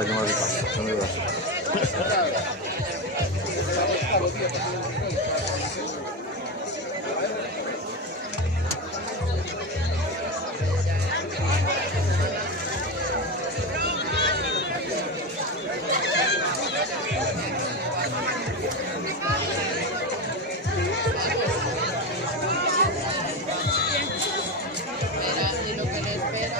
está lleno de pasta, de verdad. Y lo que le espera.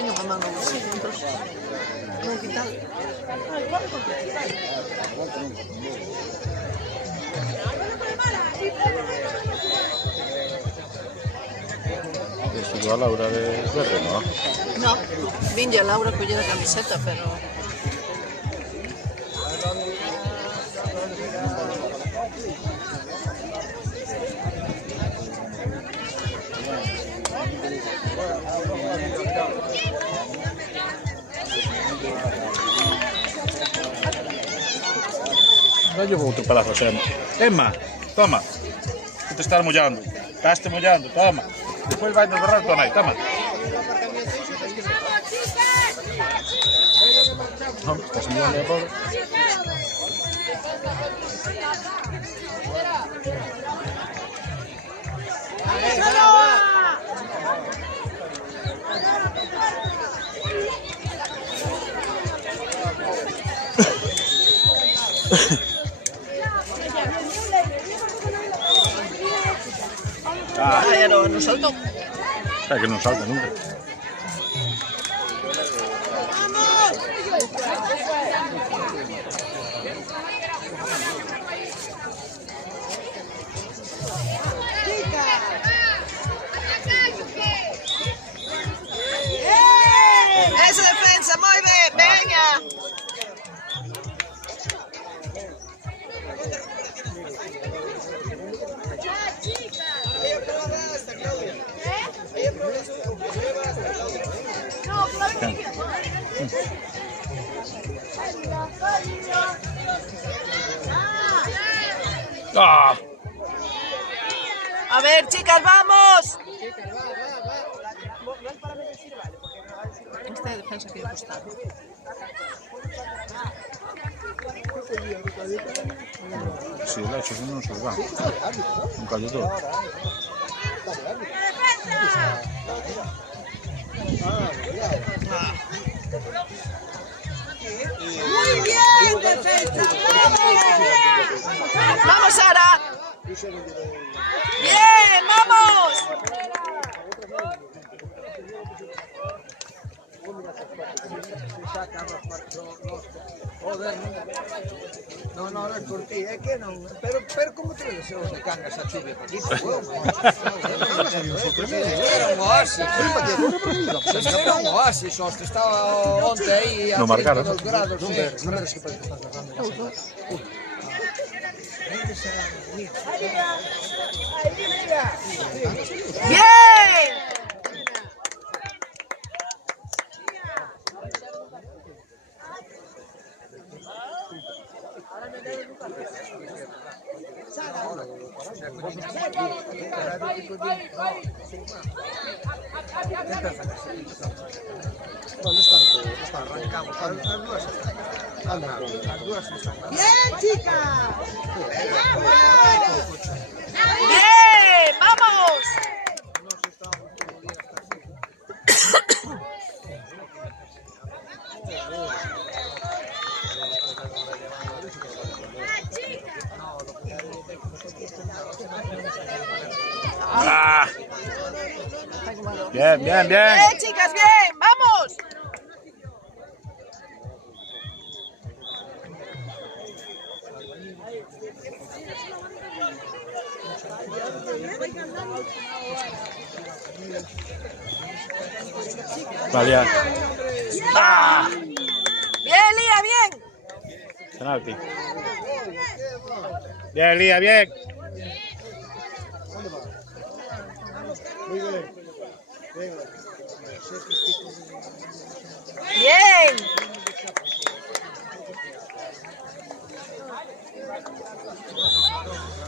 Teño unha man no bolsillo, entón non quitar. Estuvo a Laura de verde, ¿no? No, vinlle a Laura coller a camiseta, pero... No llevo outro pedazo, Emma. Emma, toma. Que te estás mollando. Estás mollando, toma. Despois vai nos borrar tua nai, toma. No, estás mollando a pobre. Pero non saltou. É que non salta nunca. Esa defensa, moi ben, veña. ¡Ah! A ver, chicas, vamos. Esta é a defensa que lle costaba. Si, el hecho, si non se va. Un callo todo. Muy bien, defensa. Vamos, Sara. Bien, vamos. No, non é por ti, é que non... Pero como te ves os de Cangas a chuvia por aquí? Era un oasis. Era un oasis, hostia, estaba onte aí a 32 grados. Non veres que parece que estás agarrando. Bien. Bien, chica. Bien, vamos. ¡Ah! Bien, bien, bien. Bien, chicas, bien, vamos. Vale, ya. ¡Ah! Bien, Lía, bien. Penalti. Bien, Lía, bien. Bien.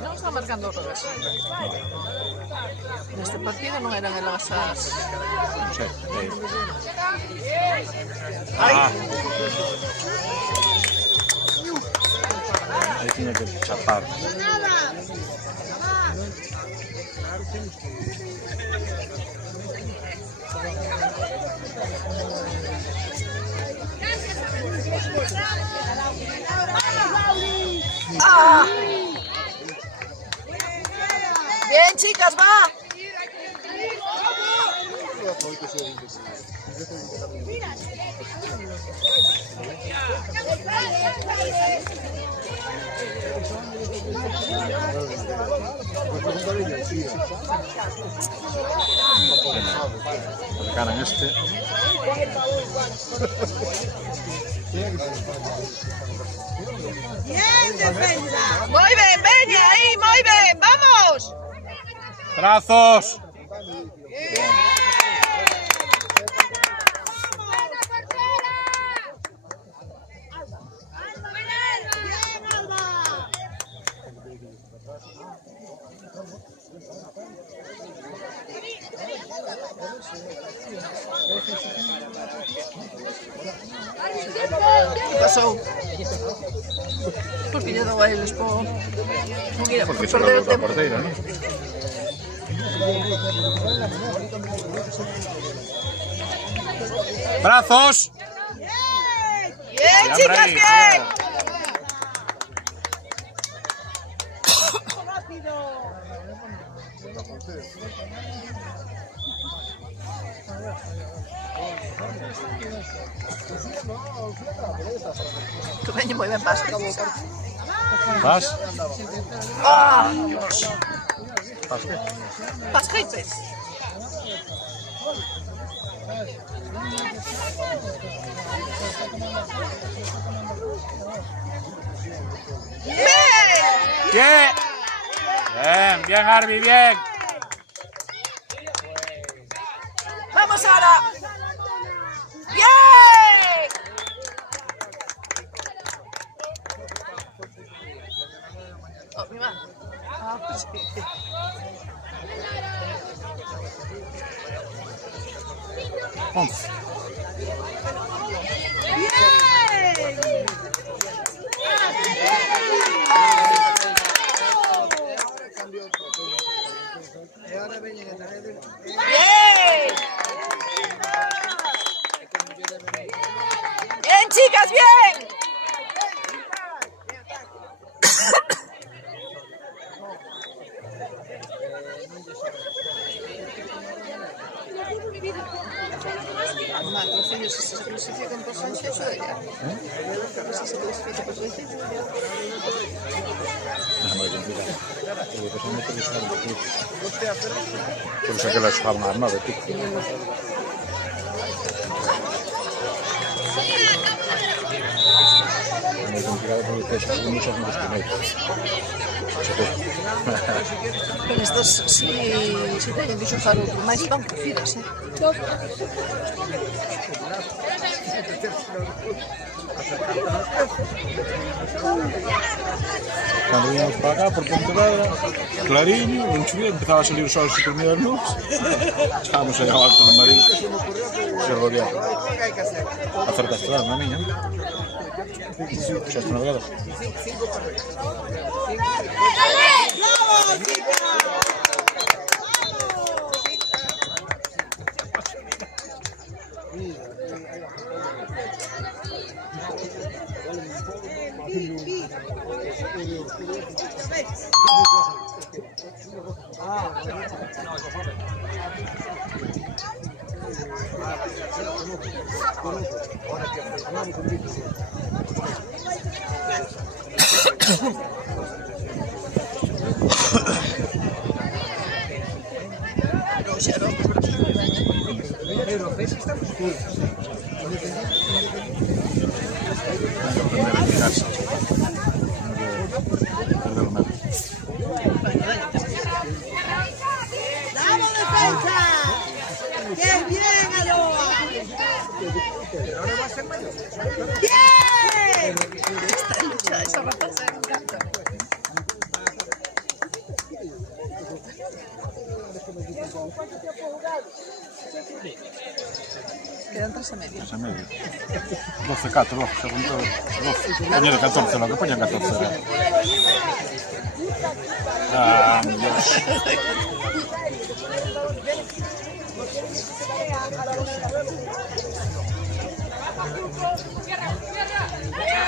Non está marcando o revés. Neste partido non eran elas as... Non sei. Ai. Aí tiña que chapar. ¡Ah! Bien, chicas, va. Ganan este. Bien, defensa. Muy bien, Beña, ahí, muy bien, vamos. Brazos. ¿Qué pasó? Porque yo daba el espo. Mira, por perder el tiempo. Porteiro, ¿no? Brazos. Bien, chicas, bien. Tu veño muy bien, pasa. Vas. ¡Ah! Vas qué? Pasqueites. Bien. Bien. Bien, bien, Arby, bien. Vamos ahora. Bien. Oh, mi mamá. Ah, pues sí. Once. Bien. Bien, chicas, bien. Mamá, los ellos si se clasifican por Sánchez o ella. Si se clasifican por Sánchez. Por eso que las jugaban a las 9, tío. Pero estos, si teñen que xogar outro máis, van por firas, Cuando íbamos para acá, por Pontevedra, clariño, non chovía, empezaba a salir o sol as primeiras nubes. Estábamos aí ao alto do marido. Se rodeaba. Acertaste lá, na miña. Xa está navegado. No, xa non. ¡Vamos, defensa! ¡Qué bien, Aroa! ¡Bien! Esta lucha, esa batalla me encanta. Quedan 3 a medio. 3 a medio. 12-4, logo, según todo. 12. Poñer 14, lo que poñan 14. Ah, Dios.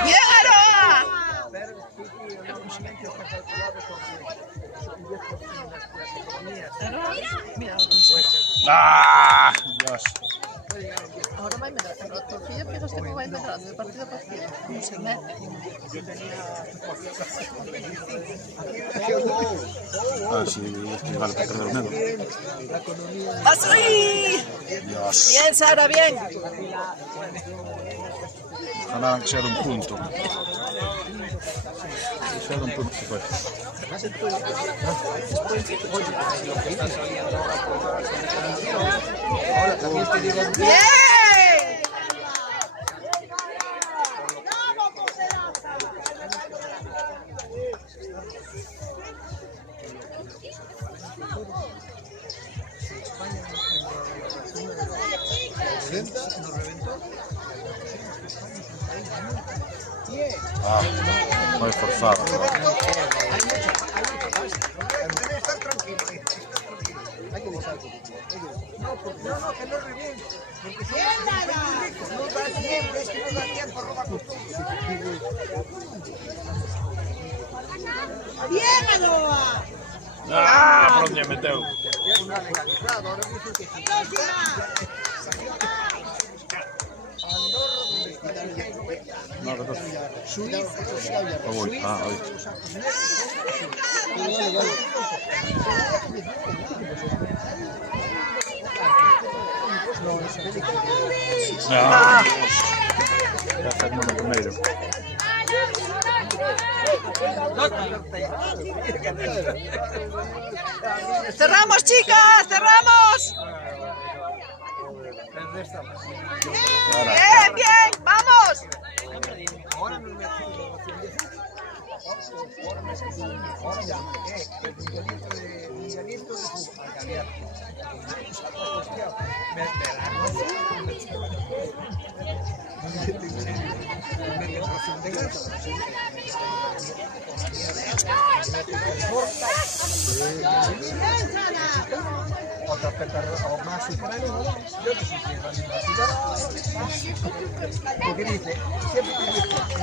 ¡Bien, Aroa! Mira, Ah, Dios. ahora vai medrando. A tu fillo fíjate como vai medrando de partido a partido. Non se mete. Ah, sí, es que vale para perder el medio. ¡Paso ahí! Dios. Bien, Sara, bien. Ojalá que sea de un punto. Que sea de un punto se fue. ¡Bien! Ah, muy forzada. ¡Bien, Adoa! Ah, por donde meteu. No, que hoy. Ya está como no primeiro. ¡Cerramos, chicas! ¡Cerramos! ¡Bien, bien! ¡Vamos!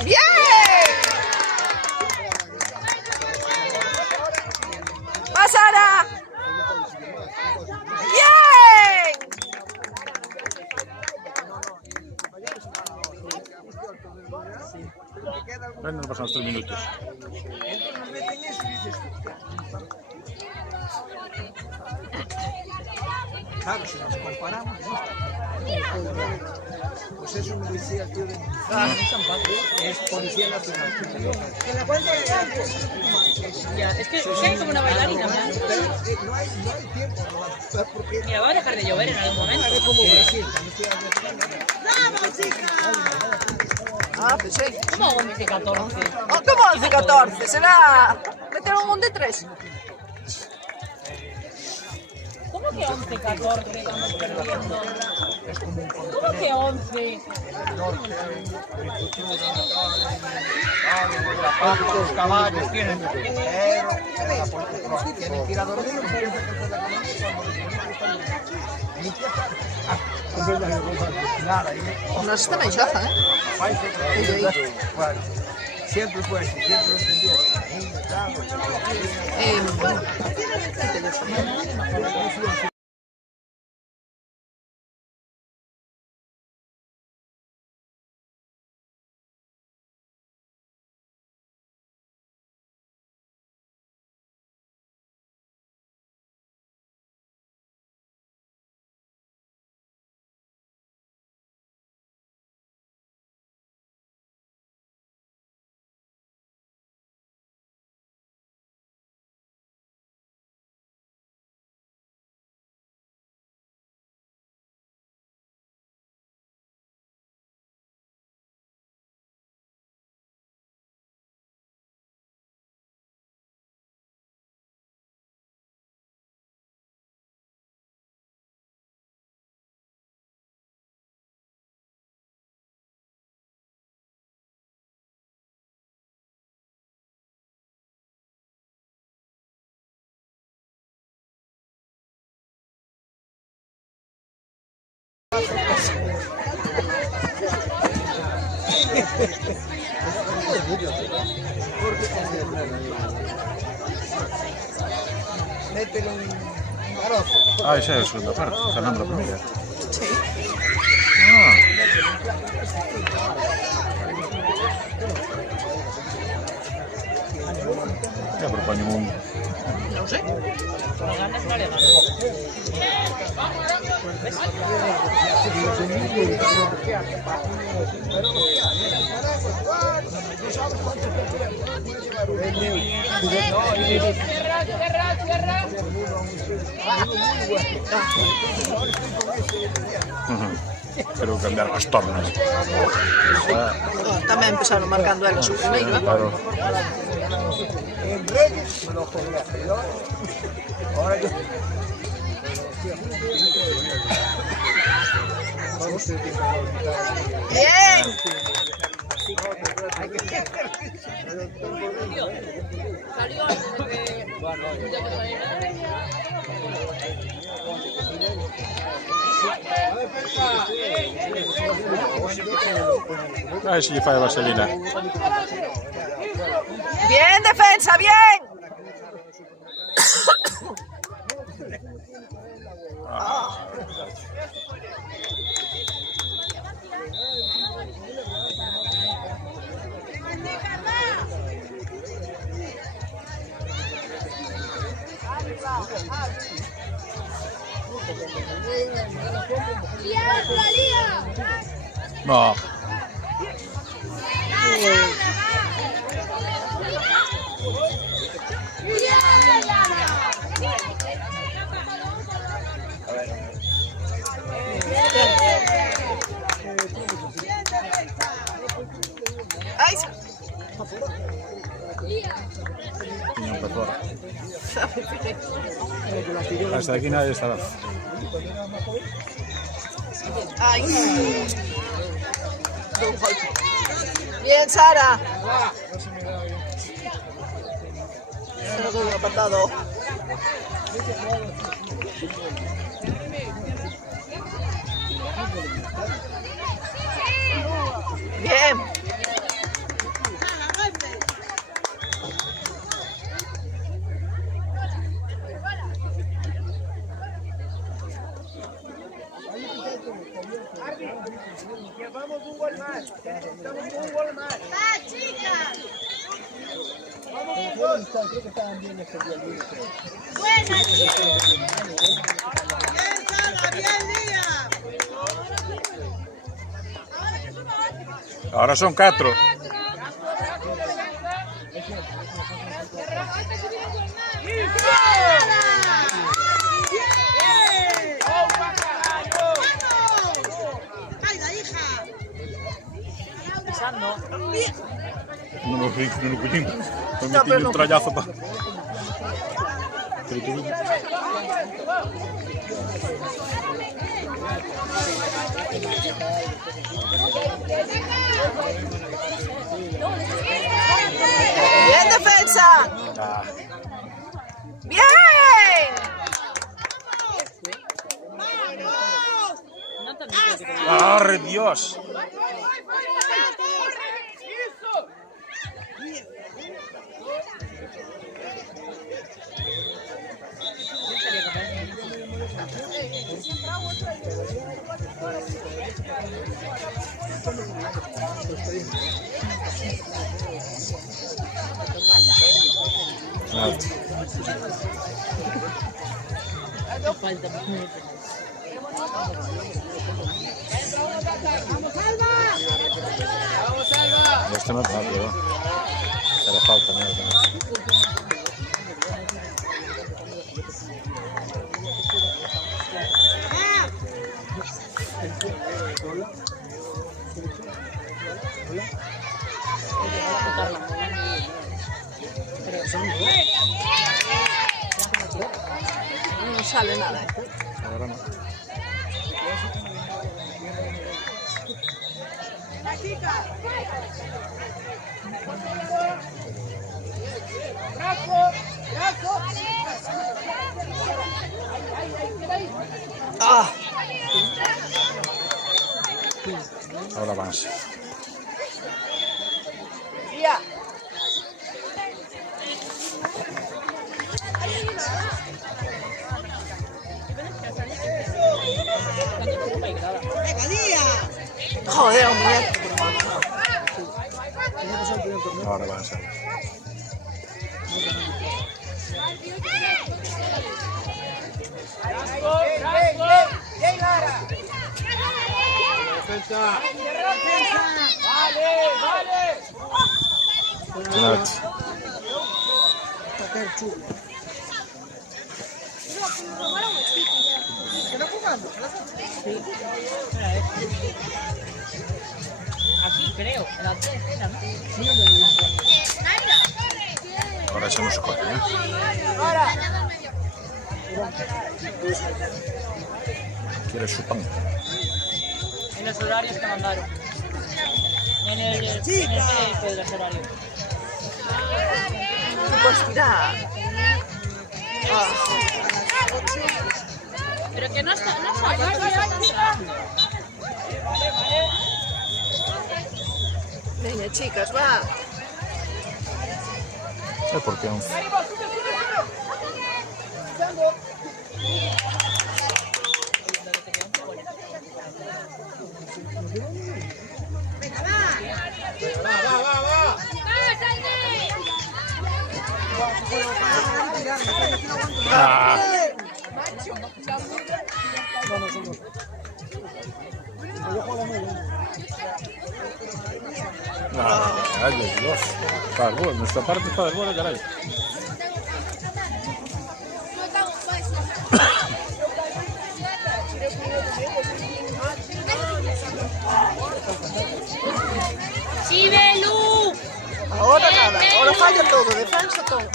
¡Bien! ¡Va, Sara! ¡Bien! Bueno, no pasan los 3 minutos. Claro, si nos comparamos, pues es un policía, tío, es policía nacional. En la cual de ya, es que soy como una bailarina, ¿verdad? No hay tiempo, ¿no? Porque Mira, va a dejar de llover en algún momento. es como Brasil, cuando estoy ¡Vamos, chicas! Ah, pues sí. ¿Cómo 11 14? Oh, ¿cómo 11 14? ¿Será meter un de 3? ¿Cómo que 11 14 vamos perdiendo? ¿Cómo que 11? los caballos tienen tienen tiradores de nada, Nos está en Xaja, bueno, siempre fue así, siempre lo entendió. Mételo un garozo. Ah, esa é a segunda parte, Fernando a primeira. Sí. Ah. Ja proponem un... No ho sé. No ganes, no le ganes. Pero cambiar as tornas. Tamén empezaron marcando elas o primeiro, eh? Claro. Bien. Salió antes de que... A ver se lle fai a vaselina. Bien, defensa, bien. No. Ai, Tiña un pez fora. Hasta aquí nadie estaba. ai. Un golpe. Bien, Sara. Se lo doy apartado. Bien. Llevamos un gol más. Necesitamos un gol más. ¡Ah, chicas! Vamos un gol. ¡Buena, chicos! ¡Bien, Sara! ¡Bien, Lía! Ahora son 4. Non lo coñimos. Me metí un trallazo pa... Bien, defensa. Ah, Bien. ¡arre Dios! Alto. Este no es rápido, pero falta, mira. No sale nada, ¿eh? Ahora no. Ah. Ahora avance. Ya. Joder, un muñeco. Ahora van a ser. Penalti. Aquí creo, en la tercera, ¿no? Ahora se nos coge, ¿eh? Quiere su pan. En los horarios que mandaron. En el PDF de los horarios. Pues tirar. Pero que no está, no está. Venga, chicas, va. ¿Por qué 11? Ay, Dios. Fútbol, nuestra parte es fútbol, caray. ¡Sí, Belú! Ahora nada, ahora falla todo, defensa todo.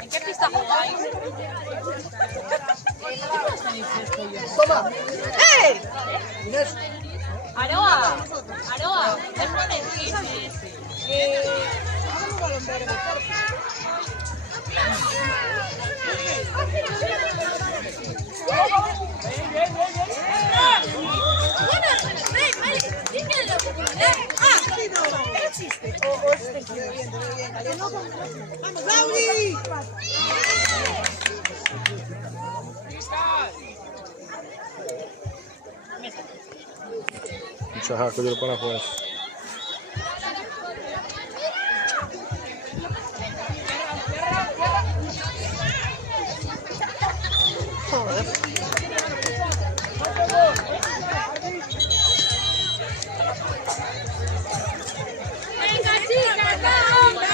¿En qué pista jugáis? Toma. ¡Ey! Aroa, es con el ¡Vamos, Lauri! Mucha jaco yo para jugar. Joder. Venga, chicas, vamos.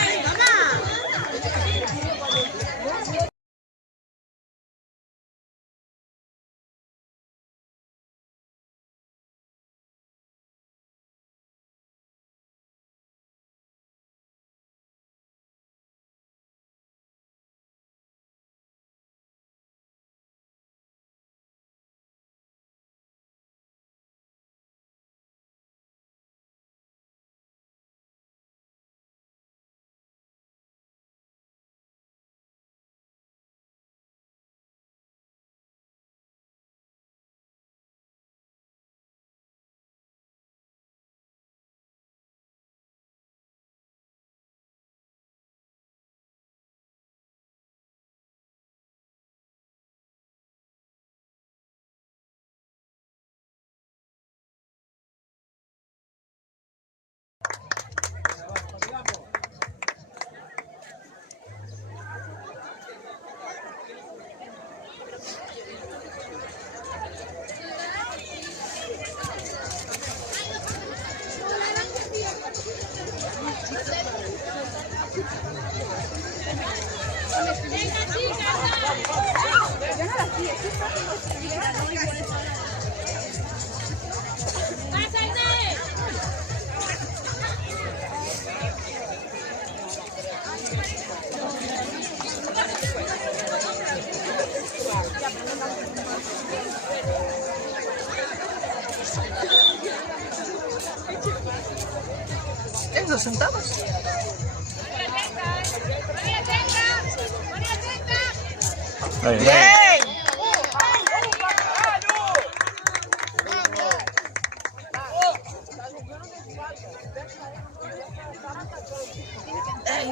¿Eso sentados? Ahí, ¡Bien!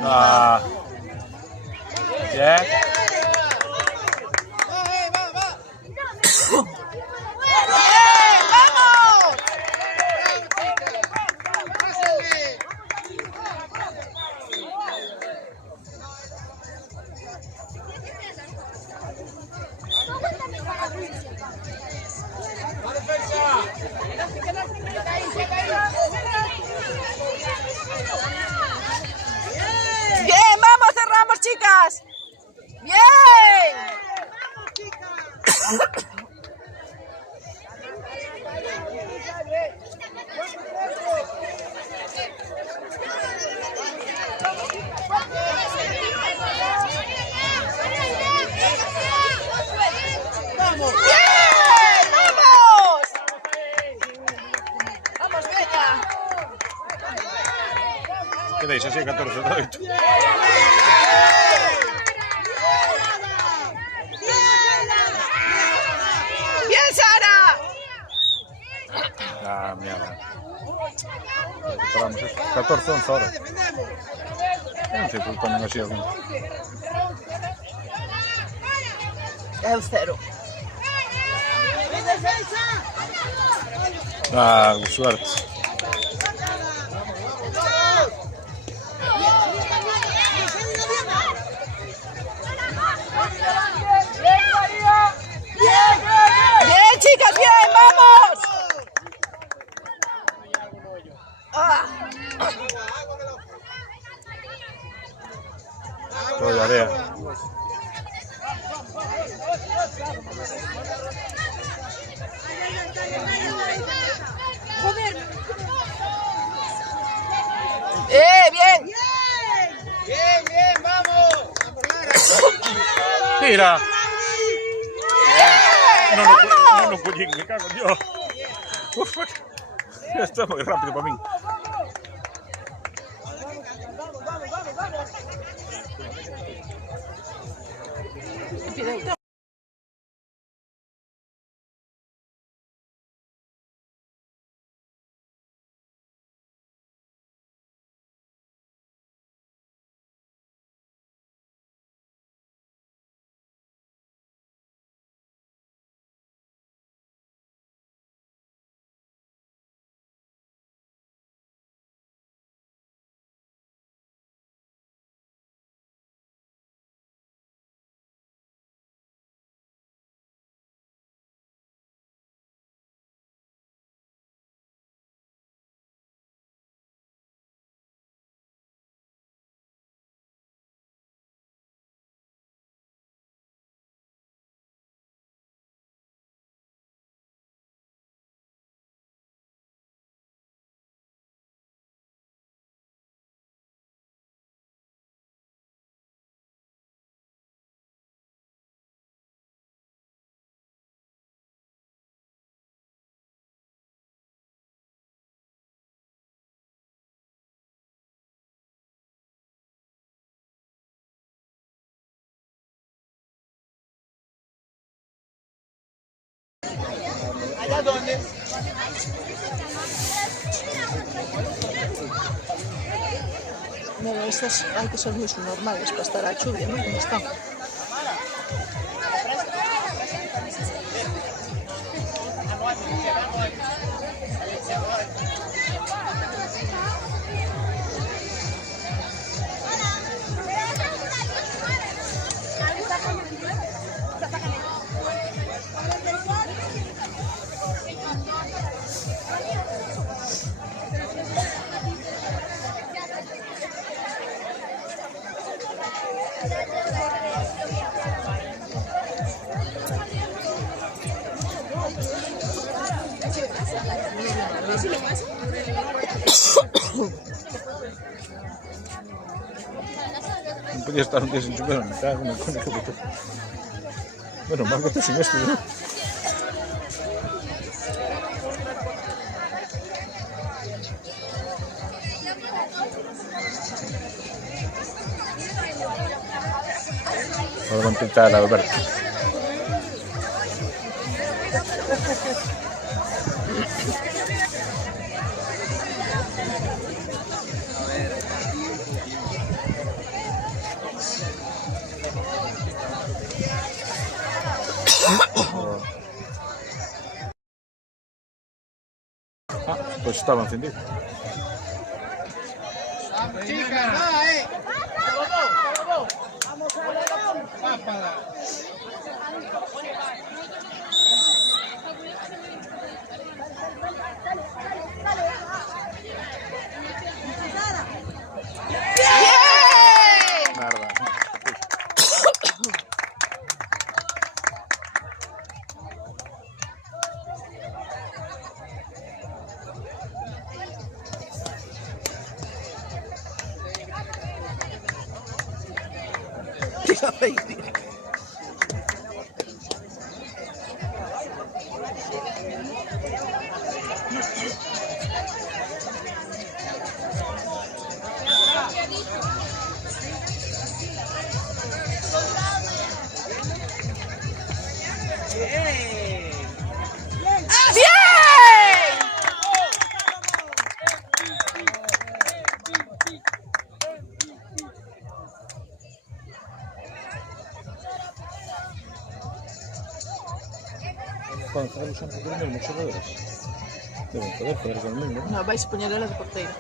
Ah. Bien. Quedáis así 14-8. ¡Bien, Sara! Ah, mierda. Recuperamos esto. 14-11 ahora. Non sei por ponen así algún. É o 0. Ah, suerte. ¡Bien, chicas, bien! ¡Vamos! Ah. Todo de área. Bien! Bien, vamos. Tira. No, collín, me cago en Dios. Uf, está muy rápido para mí. ¿Allá dónde? No, estas hay que ser muy subnormales para estar a chuvia, ¿no? ¿Cómo están? No podía estar un día sin chupar, me cago en el conejo de todo. Bueno, más que esto sin esto, ¿no? Ahora van a pintar a Alberto. Ah, pues estaba encendido. Chicas, va, Pápala. Merda. poden fazer os sempre dos mesmos xogadores. Deben poder fazer con o mesmo. No, vais a poñer ela de porteiro.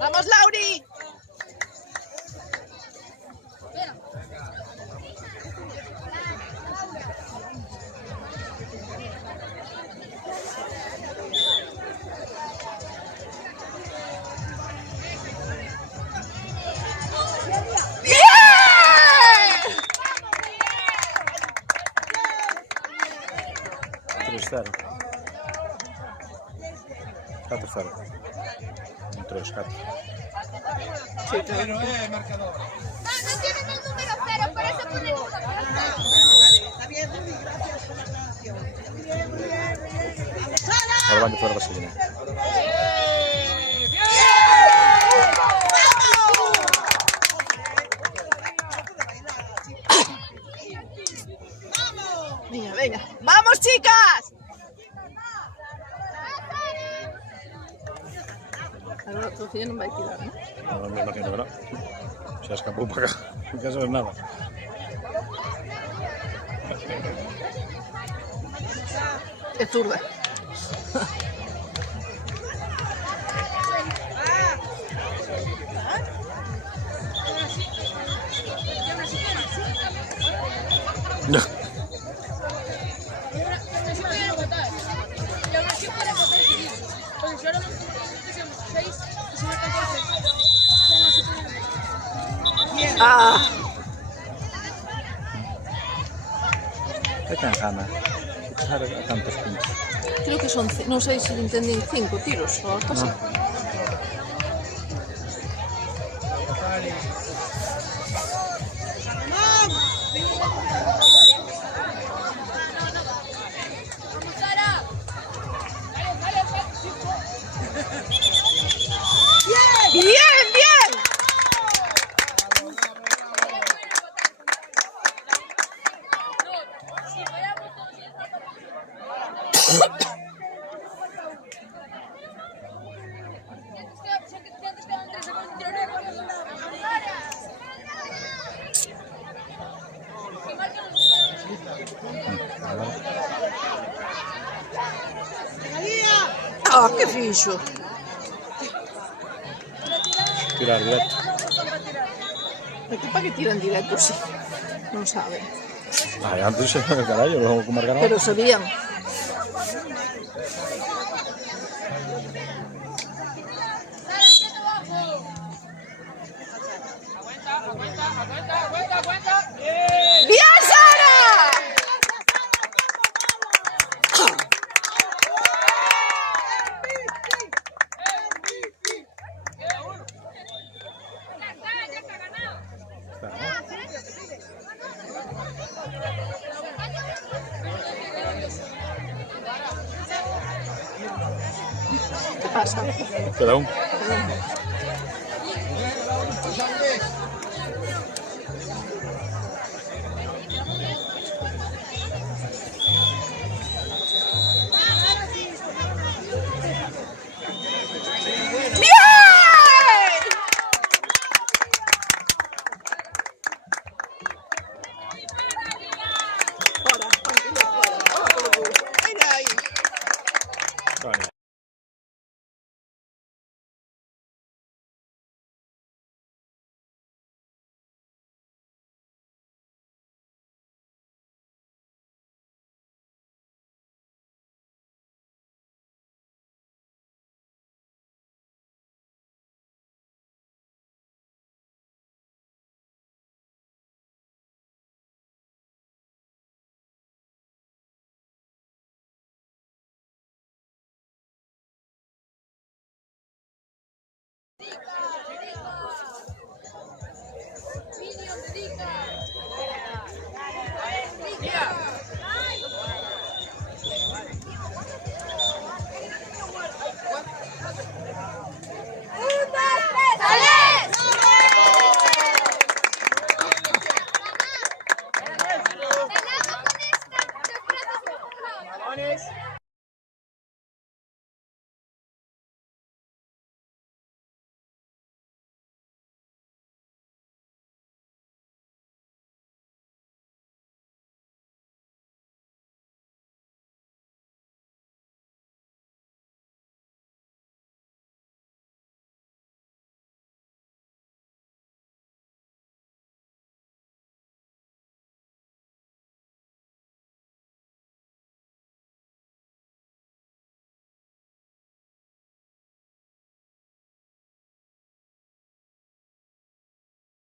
¡Vamos, Lauri! Terceiro. 4-0. Un 3-4. Pero marcador. No tienen el número 0, por eso ponemos Ahora van de fuera vaselina. Venga, venga. ¡Vamos, chicas! Ahora la trocilla non vai tirar, ¿no? No me imagino, ¿verdad? Se escapó para acá. No quiero saber nada. Es zurda. No. Ah, É quen gana? A tantos puntos. creo que son, non sei se entendín 5 tiros ou algo así. ¡Bien, bien! Ah, que fixo! Tirar directo. Aquí para que tiran directo, sí. Non saben. Ai, antes, carallo, vamos a marcar Pero sabían. ¡Bien, Sara! ¿Qué pasa? Queda un. cojones.